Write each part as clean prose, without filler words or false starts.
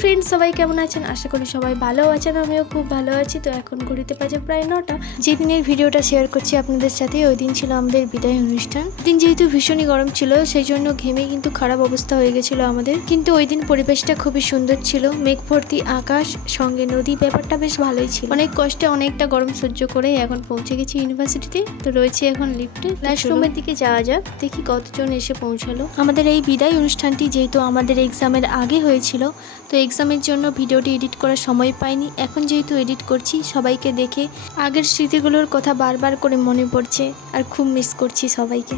Friends, সবাই কেমন আছেন? আশা করি সবাই ভালো আছেন, আমিও খুব ভালো আছি। তো এখন ঘড়িতে বাজে প্রায় 9টা। যেদিনের ভিডিওটা শেয়ার করছি আপনাদের সাথে, ওই দিন ছিল আমাদের বিদায় অনুষ্ঠান। দিন যেহেতু ভীষণই গরম ছিল, সেই জন্য ঘেমে কিন্তু খারাপ অবস্থা হয়ে গেছিল আমাদের। কিন্তু ওই দিন পরিবেশটা খুবই সুন্দর ছিল, মেঘ ভর্তি আকাশ, সঙ্গে নদী, ব্যাপারটা বেশ ভালোই ছিল। অনেক কষ্টে অনেকটা গরম সহ্য করে এখন পৌঁছে গেছি ইউনিভার্সিটিতে। তো রয়েছে এখন লিফটে, ক্লাসরুমের দিকে যাওয়া যাক, দেখি কতজন এসে পৌঁছালো। আমাদের এই বিদায় অনুষ্ঠানটি যেহেতু আমাদের এক্সামের আগে হয়েছিল, তো এক্সামের জন্য ভিডিওটি এডিট করার সময় পাইনি। এখন যেহেতু এডিট করছি, সবাইকে দেখে আগের স্মৃতিগুলোর কথা বারবার করে মনে পড়ছে, আর খুব মিস করছি সবাইকে।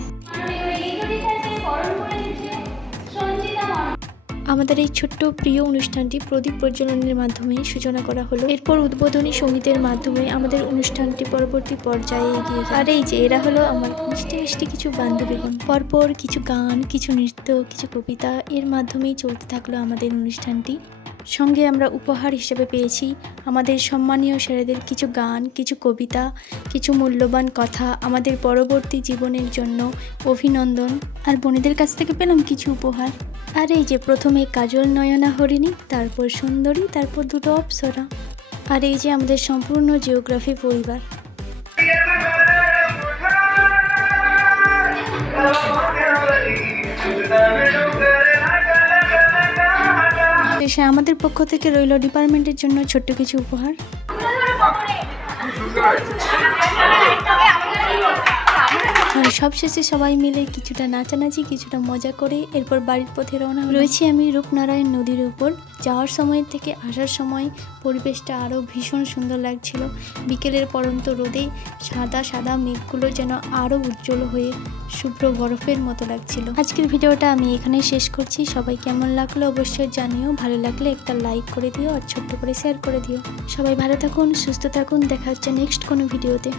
আমাদের এই ছোট্ট প্রিয় অনুষ্ঠানটি প্রদীপ প্রজ্বলনের মাধ্যমে সূচনা করা হলো। এরপর উদ্বোধনী সঙ্গীতের মাধ্যমে আমাদের অনুষ্ঠানটি পরবর্তী পর্যায়ে এগিয়ে যায়। আর এই যে এরা হলো আমার মিষ্টি মিষ্টি কিছু বান্ধবীগণ। পরপর কিছু গান, কিছু নৃত্য, কিছু কবিতা, এর মাধ্যমেই চলতে থাকলো আমাদের অনুষ্ঠানটি। সঙ্গে আমরা উপহার হিসেবে পেয়েছি আমাদের সম্মানীয় স্যারেদের কিছু গান, কিছু কবিতা, কিছু মূল্যবান কথা, আমাদের পরবর্তী জীবনের জন্য অভিনন্দন। আর বোনেদের কাছ থেকে পেলাম কিছু উপহার। আর এই যে প্রথমে কাজল, নয়না, হরিণী, তারপর সুন্দরী, তারপর দুটো অপ্সরা। আর এই যে আমাদের সম্পূর্ণ জিওগ্রাফি পরিবার। শেষে আমাদের পক্ষ থেকে রইল ডিপার্টমেন্টের জন্য ছোট্ট কিছু উপহার। আর সবশেষে সবাই মিলে কিছুটা নাচানাচি, কিছুটা মজা করে এরপর বাড়ির পথে রওনা রয়েছি আমি রূপনারায়ণ নদীর উপর। যাওয়ার সময় থেকে আসার সময় পরিবেশটা আরও ভীষণ সুন্দর লাগছিল। বিকেলের পরন্ত রোদে সাদা সাদা মেঘগুলো যেন আরও উজ্জ্বল হয়ে শুভ্র বরফের মতো লাগছিল। আজকের ভিডিওটা আমি এখানেই শেষ করছি। সবাই কেমন লাগলো অবশ্যই জানিও। ভালো লাগলে একটা লাইক করে দিও আর ছোট্ট করে শেয়ার করে দিও। সবাই ভালো থাকুন, সুস্থ থাকুন, দেখা হচ্ছে নেক্সট কোনো ভিডিওতে।